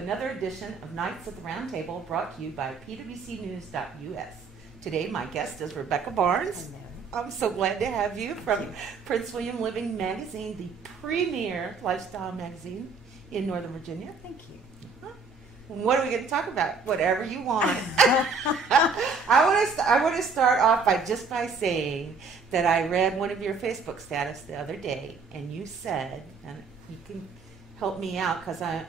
another edition of Knights at the Round Table, brought to you by PWCnews.us. Today, my guest is Rebecca Barnes. Hello. I'm so glad to have you from Prince William Living Magazine, the premier lifestyle magazine in Northern Virginia. Thank you. What are we going to talk about? Whatever you want. I want to start off by saying that I read one of your Facebook status the other day, and you said, and you can help me out because I'm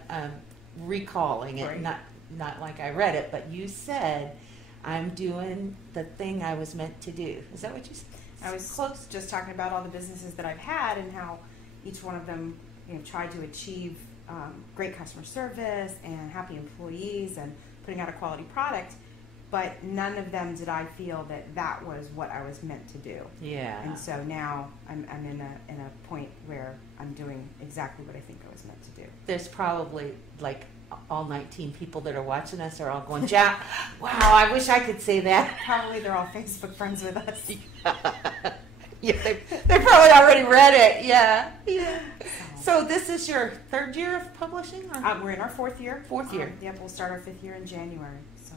recalling it, Right. not like I read it, but you said, I'm doing the thing I was meant to do. Is that what you said? I was close, just talking about all the businesses that I've had and how each one of them, tried to achieve great customer service and happy employees and putting out a quality product, but none of them did I feel that was what I was meant to do. Yeah. And so now I'm in a point where I'm doing exactly what I think I was meant to do. There's probably like all 19 people that are watching us are all going, wow, I wish I could say that. Probably they're all Facebook friends with us. Yeah, they probably already read it. Yeah. So this is your third year of publishing? Or? We're in our fourth year. Fourth year. Yep, we'll start our fifth year in January. So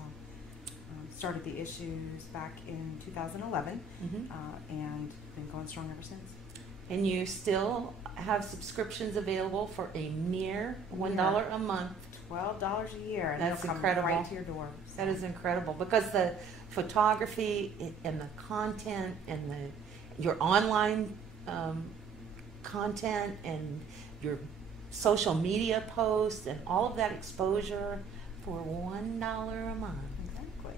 started the issues back in 2011 and been going strong ever since. And you still have subscriptions available for a mere $1 a month. $12 a year. And That's it'll come incredible. right to your door. So. That is incredible because the photography and the content and your online content and your social media posts and all of that exposure for $1 a month. Exactly.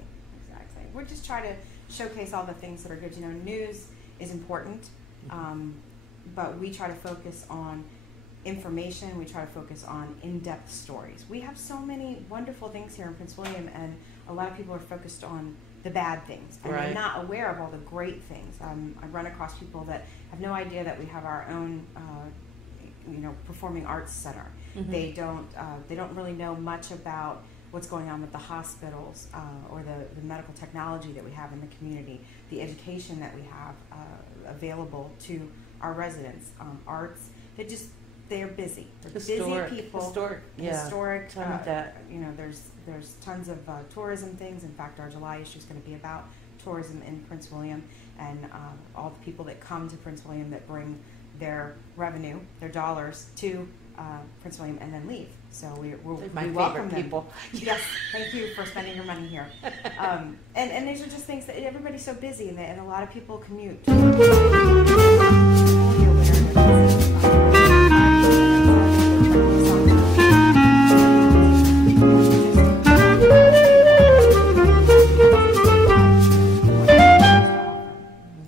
We're just trying to showcase all the things that are good. News is important, but we try to focus on information. We try to focus on in-depth stories. We have so many wonderful things here in Prince William, and a lot of people are focused on the bad things, and they're not aware of all the great things. I run across people that have no idea that we have our own, performing arts center. They don't really know much about what's going on with the hospitals or the medical technology that we have in the community, the education that we have available to our residents. Arts, they're busy. They're Historic, busy people. Historic. There's tons of tourism things. In fact, our July issue is going to be about tourism in Prince William and all the people that come to Prince William that bring their revenue, their dollars to Prince William and then leave. So we welcome them. People. Yes, thank you for spending your money here. And these are just things that everybody's so busy and a lot of people commute.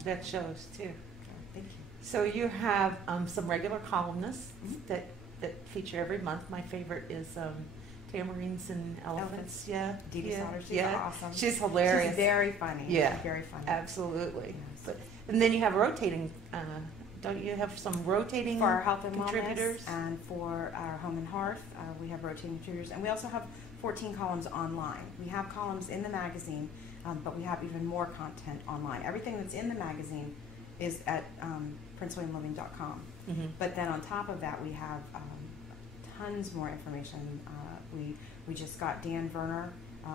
That shows too. Thank you. So you have some regular columnists that feature every month. My favorite is Tamarines and Elephants. Yeah, Dee Dee Sauter, she's awesome. She's hilarious. She's very funny. Yeah, she's very funny. Absolutely. Yes. And then you have rotating. Don't you have some rotating for our health and contributors? Wellness and for our home and hearth, we have rotating contributors, and we also have 14 columns online. We have columns in the magazine, but we have even more content online. Everything that's in the magazine is at princewilliamliving.com. But then on top of that, we have tons more information. We just got Dan Verner,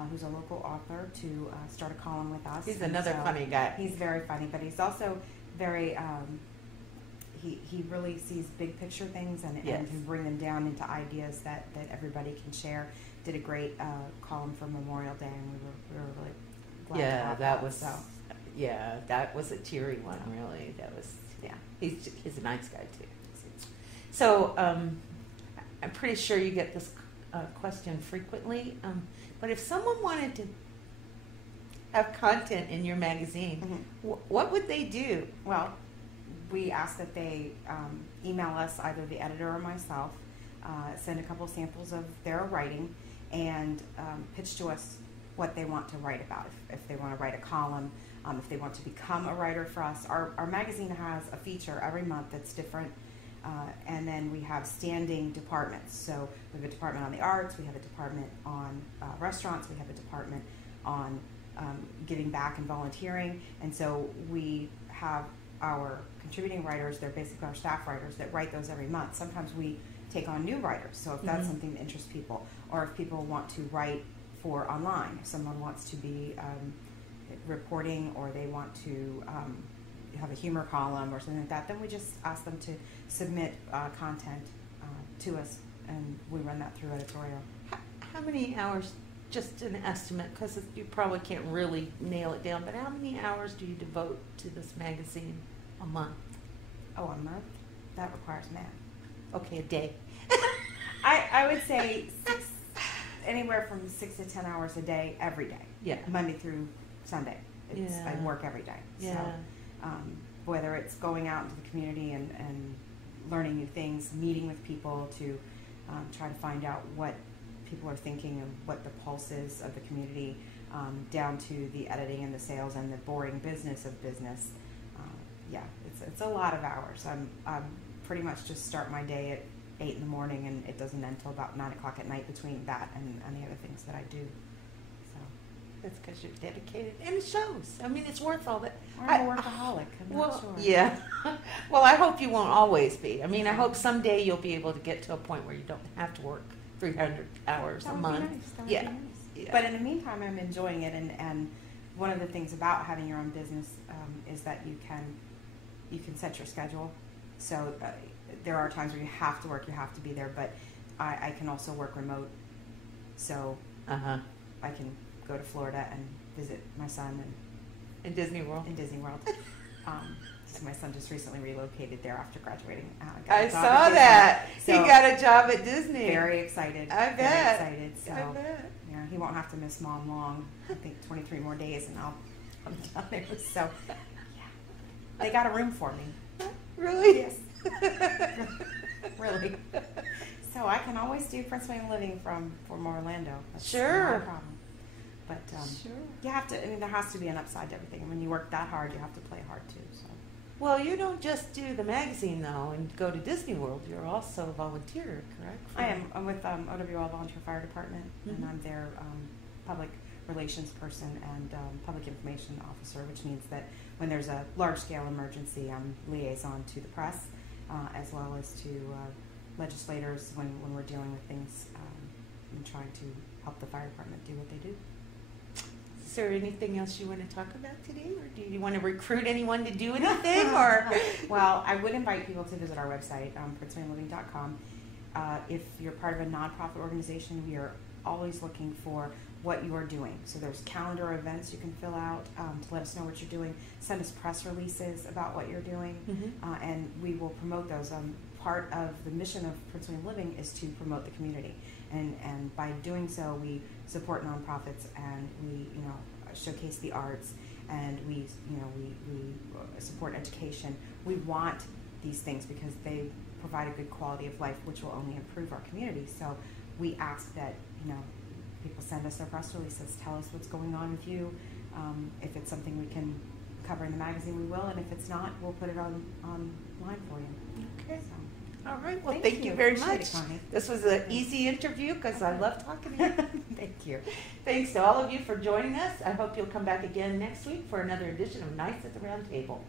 who's a local author, to start a column with us. He's another funny guy. He's very funny, but he's also very. He really sees big picture things and can bring them down into ideas that everybody can share. Did a great column for Memorial Day, and we were really glad to have that. That was a cheery one, really. That was he's a nice guy too. So I'm pretty sure you get this question frequently, but if someone wanted to have content in your magazine, what would they do? Well, we ask that they email us, either the editor or myself, send a couple samples of their writing, and pitch to us what they want to write about. If they want to write a column, if they want to become a writer for us. Our magazine has a feature every month that's different, and then we have standing departments. So we have a department on the arts, we have a department on restaurants, we have a department on giving back and volunteering, and so we have our contributing writers, they're basically our staff writers that write those every month. Sometimes we take on new writers. So if that's something that interests people, or if people want to write for online, if someone wants to be reporting, or they want to have a humor column or something like that, then we just ask them to submit content to us, and we run that through editorial. How many hours, just an estimate, because you probably can't really nail it down, but how many hours do you devote to this magazine a month? Oh, a month? That requires math. Okay, a day. I would say anywhere from 6 to 10 hours a day, every day. Yeah. Monday through Sunday. I work every day. Yeah. So, whether it's going out into the community and learning new things, meeting with people to try to find out what people are thinking and what the pulse is of the community, down to the editing and the sales and the boring business of business. It's a lot of hours. I'm pretty much just start my day at 8 in the morning, and it doesn't end until about 9 o'clock at night between that and any other things that I do. So that's because you're dedicated, and it shows. I mean, it's worth all that. I'm a workaholic. I'm not sure. Yeah. Well, I hope you won't always be. I mean, I hope someday you'll be able to get to a point where you don't have to work 300 hours a month. That would be nice. That would Yeah. be nice. Yeah. But in the meantime, I'm enjoying it, and one of the things about having your own business is that you can set your schedule. So there are times where you have to work, you have to be there, but I can also work remote. So I can go to Florida and visit my son in Disney World. So my son just recently relocated there after graduating. I saw that. So he got a job at Disney. Very excited. I bet. Very excited. So I bet. yeah, he won't have to miss mom long. I think 23 more days, and I'm done. So yeah, they got a room for me. Really? Yes. Really. So I can always do Prince William Living from Orlando. That's Sure. not a problem. But Sure. you have to. I mean, there has to be an upside to everything. And when you work that hard, you have to play hard too. So. Well, you don't just do the magazine though, and go to Disney World. You're also a volunteer, correct? I am. I'm with OWL Volunteer Fire Department, and I'm their public relations person and public information officer, which means that when there's a large-scale emergency, I'm liaison to the press, as well as to legislators when we're dealing with things and trying to help the fire department do what they do. Is there anything else you want to talk about today, or do you want to recruit anyone to do anything? Or well, I would invite people to visit our website, princewilliamliving.com. If you're part of a nonprofit organization, we are always looking for what you are doing. So there's calendar events you can fill out to let us know what you're doing. Send us press releases about what you're doing, and we will promote those. Part of the mission of Prince William Living is to promote the community, and by doing so, we support nonprofits, and we showcase the arts, and we support education. We want these things because they provide a good quality of life, which will only improve our community. So we ask that people send us their press releases, tell us what's going on with you. If it's something we can cover in the magazine, we will, and if it's not, we'll put it online for you. Okay. So, all right. Well, thank thank you you. very Appreciate much. it, Connie. This was an easy interview because I love talking to you. Thank you. Thanks to all of you for joining us. I hope you'll come back again next week for another edition of Nights at the Round Table.